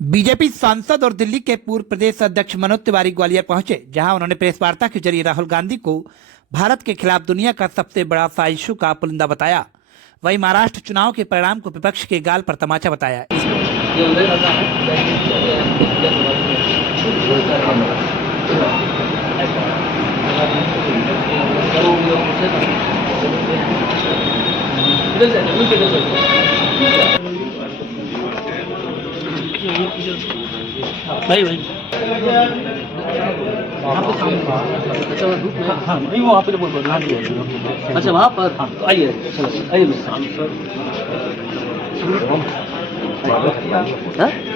BJP सांसद और दिल्ली के पूर्व प्रदेश अध्यक्ष मनोज तिवारी ग्वालियर पहुंचे, जहां उन्होंने प्रेस वार्ता के जरिए राहुल गांधी को भारत के खिलाफ दुनिया का सबसे बड़ा सा इशू का पुलिंदा बताया। वहीं महाराष्ट्र चुनाव के परिणाम को विपक्ष के गाल पर तमाचा बताया। भाई वहाँ पे सामने, अच्छा हाँ नहीं वहाँ पे तो बोल अच्छा वहाँ पर आइए, चलो आइए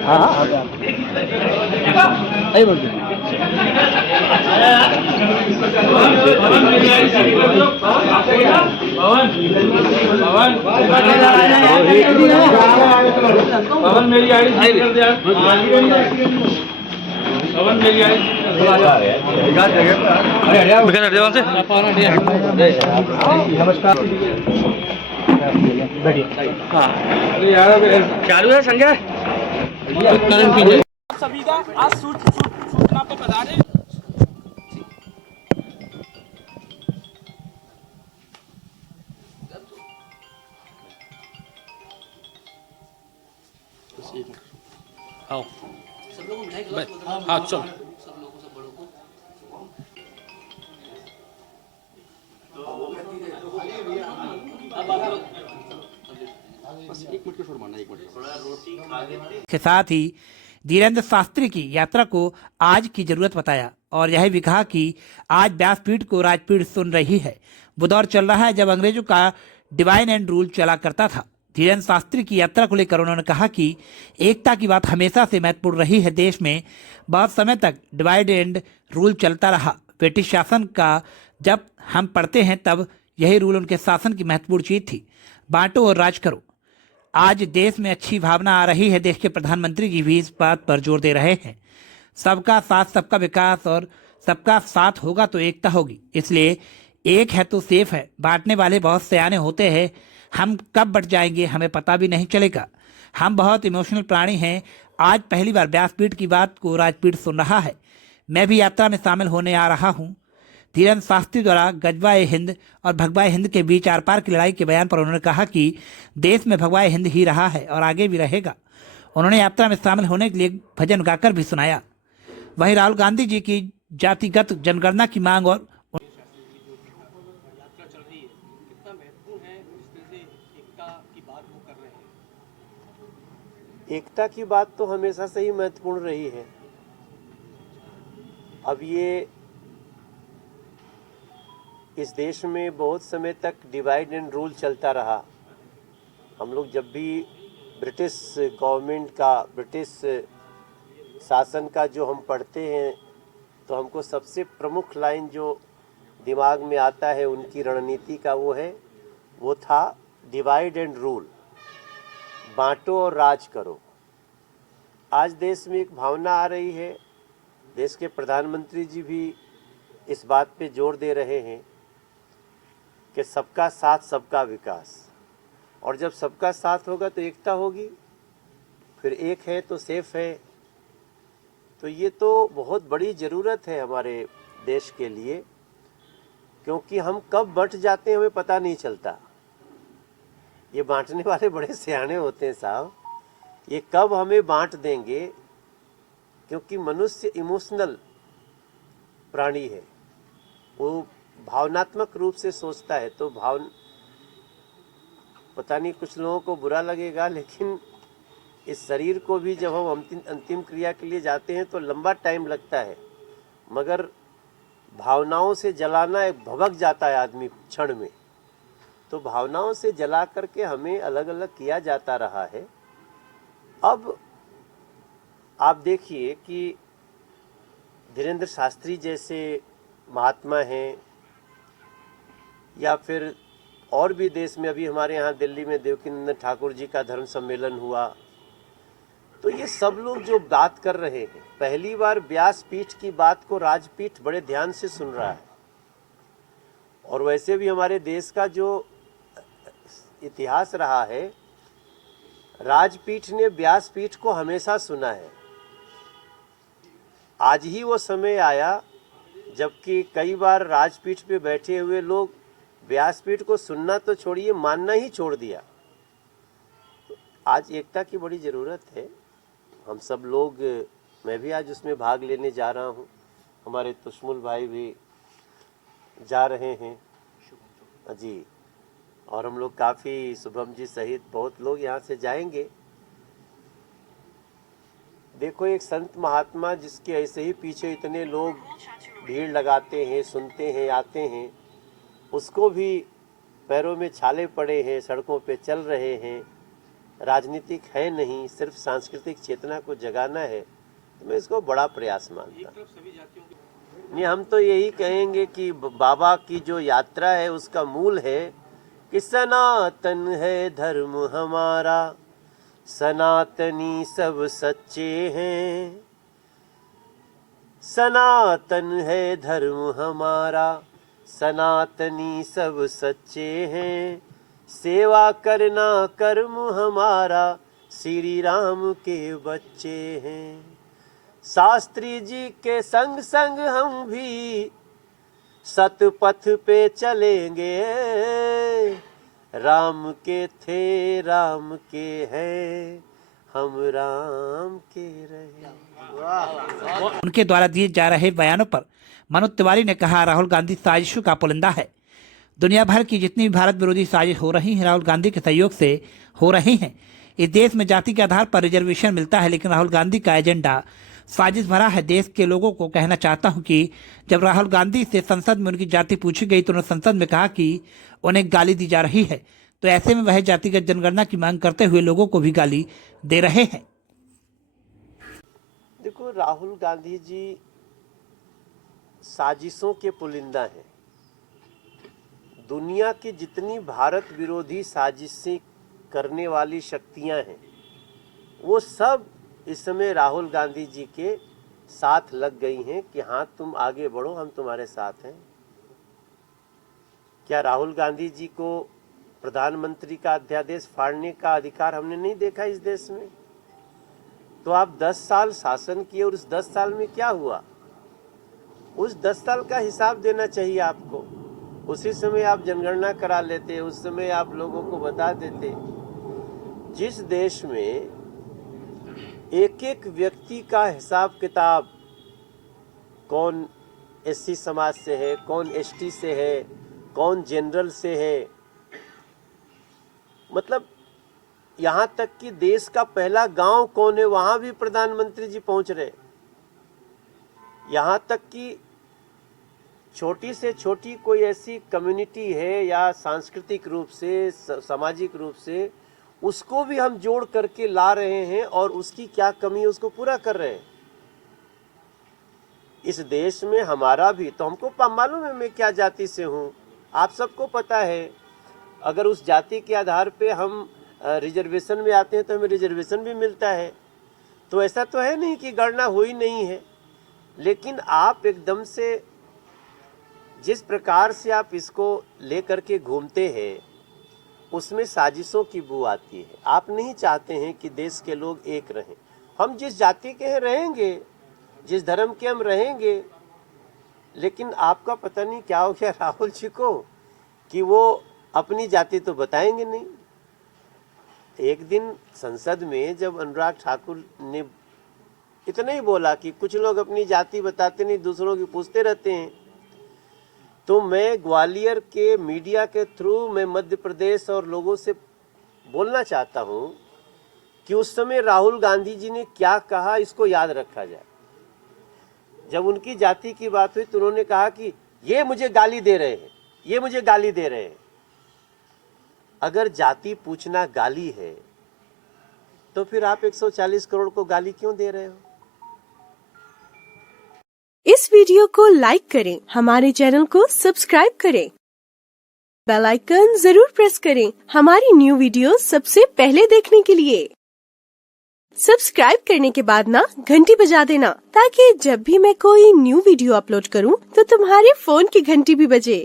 हाँ आइए बोल पवन मेरी आईडी कर दिया। पवन मेरी आईडी नमस्कार चालू है संजय सभी का आज सूचना पर बता रहे। आओ सब लोगों को हाँ चलो सब लोगों से बड़ों को बस 1 मिनट के छोड़ मारना 1 मिनट थोड़ा रोटी खा लेते के साथ ही धीरेन्द्र शास्त्री की यात्रा को आज की जरूरत बताया और यह भी कहा कि आज व्यासपीठ को राजपीठ सुन रही है। वो दौर चल रहा है जब अंग्रेजों का डिवाइन एंड रूल चला करता था। धीरेन्द्र शास्त्री की यात्रा को लेकर उन्होंने कहा कि एकता की बात हमेशा से महत्वपूर्ण रही है। देश में बहुत समय तक डिवाइड एंड रूल चलता रहा। ब्रिटिश शासन का जब हम पढ़ते हैं तब यही रूल उनके शासन की महत्वपूर्ण चीज थी, बांटो और राज करो। आज देश में अच्छी भावना आ रही है। देश के प्रधानमंत्री जी भी इस बात पर जोर दे रहे हैं, सबका साथ सबका विकास, और सबका साथ होगा तो एकता होगी। इसलिए एक है तो सेफ है। बांटने वाले बहुत सयाने होते हैं, हम कब बट जाएंगे हमें पता भी नहीं चलेगा। हम बहुत इमोशनल प्राणी हैं। आज पहली बार व्यासपीठ की बात को राजपीठ सुन रहा है। मैं भी यात्रा में शामिल होने आ रहा हूँ। धीरेन्द्र शास्त्री द्वारा गजवाए हिंद और भगवाए हिंद के बीच आर पार की लड़ाई के बयान पर उन्होंने कहा कि देश में भगवाए हिंद ही रहा है और आगे भी रहेगा। उन्होंने यात्रा में शामिल होने के लिए भजन गाकर भी सुनाया। वहीं राहुल गांधी जी की जातिगत जनगणना की मांग और एकता की बात तो हमेशा से ही महत्वपूर्ण रही है। अब ये इस देश में बहुत समय तक डिवाइड एंड रूल चलता रहा। हम लोग जब भी ब्रिटिश गवर्नमेंट का, ब्रिटिश शासन का जो हम पढ़ते हैं तो हमको सबसे प्रमुख लाइन जो दिमाग में आता है उनकी रणनीति का वो था डिवाइड एंड रूल, बांटो और राज करो। आज देश में एक भावना आ रही है, देश के प्रधानमंत्री जी भी इस बात पे जोर दे रहे हैं कि सबका साथ सबका विकास, और जब सबका साथ होगा तो एकता होगी। फिर एक है तो सेफ है। तो ये तो बहुत बड़ी ज़रूरत है हमारे देश के लिए, क्योंकि हम कब बंट जाते हैं हमें पता नहीं चलता। ये बांटने वाले बड़े सियाने होते हैं साहब, ये कब हमें बांट देंगे, क्योंकि मनुष्य इमोशनल प्राणी है, वो भावनात्मक रूप से सोचता है। तो पता नहीं कुछ लोगों को बुरा लगेगा, लेकिन इस शरीर को भी जब हम अंतिम क्रिया के लिए जाते हैं तो लंबा टाइम लगता है, मगर भावनाओं से जलाना एक भभक जाता है आदमी क्षण में। तो भावनाओं से जला करके हमें अलग अलग किया जाता रहा है। अब आप देखिए कि धीरेन्द्र शास्त्री जैसे महात्मा हैं, या फिर और भी देश में, अभी हमारे यहाँ दिल्ली में देवकीनंदन ठाकुर जी का धर्म सम्मेलन हुआ, तो ये सब लोग जो बात कर रहे हैं, पहली बार व्यासपीठ की बात को राजपीठ बड़े ध्यान से सुन रहा है। और वैसे भी हमारे देश का जो इतिहास रहा है, राजपीठ ने व्यासपीठ को हमेशा सुना है। आज ही वो समय आया जबकि कई बार राजपीठ पे बैठे हुए लोग व्यासपीठ को सुनना तो छोड़िए, मानना ही छोड़ दिया। आज एकता की बड़ी ज़रूरत है। हम सब लोग, मैं भी आज उसमें भाग लेने जा रहा हूँ, हमारे तुष्मुल भाई भी जा रहे हैं जी, और हम लोग काफ़ी, शुभम जी सहित बहुत लोग यहाँ से जाएंगे। देखो, एक संत महात्मा जिसके ऐसे ही पीछे इतने लोग भीड़ लगाते हैं, सुनते हैं, आते हैं, उसको भी पैरों में छाले पड़े हैं, सड़कों पे चल रहे हैं, राजनीतिक है नहीं, सिर्फ सांस्कृतिक चेतना को जगाना है, तो मैं इसको बड़ा प्रयास मानता हूँ। नहीं, हम तो यही कहेंगे कि बाबा की जो यात्रा है उसका मूल है कि सनातन है धर्म हमारा, सनातनी सब सच्चे हैं, सनातन है धर्म हमारा, सनातनी सब सच्चे हैं, सेवा करना कर्म हमारा, श्री राम के बच्चे हैं। शास्त्री जी के संग संग हम भी सतपथ पे चलेंगे, राम के थे राम के हैं, हम राम के रहे। उनके द्वारा दिए जा रहे बयानों पर मनोज तिवारी ने कहा, राहुल गांधी साजिशों का पुलिंदा है। दुनिया भर की जितनी भी भारत विरोधी साजिश हो रही हैं, राहुल गांधी के सहयोग से हो रही हैं। इस देश में जाति के आधार पर रिजर्वेशन मिलता है, लेकिन राहुल गांधी का एजेंडा साजिश भरा है। देश के लोगों को कहना चाहता हूं कि जब राहुल गांधी से संसद में उनकी जाति पूछी गई तो उन्होंने संसद में कहा कि उन्हें गाली दी जा रही है, तो ऐसे में वह जातिगत जनगणना की मांग करते हुए लोगों को भी गाली दे रहे हैं। देखो, राहुल गांधी जी साजिशों के पुलिंदा हैं। दुनिया की जितनी भारत विरोधी साजिशें करने वाली शक्तियां हैं, वो सब इस समय राहुल गांधी जी के साथ लग गई हैं कि हाँ, तुम आगे बढ़ो, हम तुम्हारे साथ हैं। क्या राहुल गांधी जी को प्रधानमंत्री का अध्यादेश फाड़ने का अधिकार हमने नहीं देखा इस देश में? तो आप 10 साल शासन किए और उस 10 साल में क्या हुआ? उस 10 साल का हिसाब देना चाहिए आपको। उसी समय आप जनगणना करा लेते, उस समय आप लोगों को बता देते। जिस देश में एक एक व्यक्ति का हिसाब किताब, कौन एससी समाज से है, कौन एसटी से है, कौन जनरल से है, मतलब यहाँ तक कि देश का पहला गांव कौन है वहाँ भी प्रधानमंत्री जी पहुँच रहे। यहाँ तक कि छोटी से छोटी कोई ऐसी कम्युनिटी है या सांस्कृतिक रूप से, सामाजिक रूप से, उसको भी हम जोड़ करके ला रहे हैं और उसकी क्या कमी है उसको पूरा कर रहे हैं। इस देश में हमारा भी, तो हमको मालूम है मैं क्या जाति से हूँ, आप सबको पता है। अगर उस जाति के आधार पे हम रिजर्वेशन में आते हैं तो हमें रिजर्वेशन भी मिलता है। तो ऐसा तो है नहीं कि गणना हुई नहीं है, लेकिन आप एकदम से जिस प्रकार से आप इसको लेकर के घूमते हैं उसमें साजिशों की बू आती है। आप नहीं चाहते हैं कि देश के लोग एक रहें। हम जिस जाति के हैं रहेंगे, जिस धर्म के हम रहेंगे, लेकिन आपका पता नहीं क्या हो गया राहुल जी को कि वो अपनी जाति तो बताएंगे नहीं। एक दिन संसद में जब अनुराग ठाकुर ने इतना ही बोला कि कुछ लोग अपनी जाति बताते नहीं, दूसरों की पूछते रहते हैं, तो मैं ग्वालियर के मीडिया के थ्रू मैं मध्य प्रदेश और लोगों से बोलना चाहता हूं कि उस समय राहुल गांधी जी ने क्या कहा, इसको याद रखा जाए। जब उनकी जाति की बात हुई तो उन्होंने कहा कि ये मुझे गाली दे रहे हैं, ये मुझे गाली दे रहे हैं। अगर जाति पूछना गाली है तो फिर आप 140 करोड़ को गाली क्यों दे रहे हो? इस वीडियो को लाइक करें, हमारे चैनल को सब्सक्राइब करें, बेल आइकन जरूर प्रेस करें हमारी न्यू वीडियो सबसे पहले देखने के लिए। सब्सक्राइब करने के बाद ना घंटी बजा देना, ताकि जब भी मैं कोई न्यू वीडियो अपलोड करूं तो तुम्हारे फोन की घंटी भी बजे।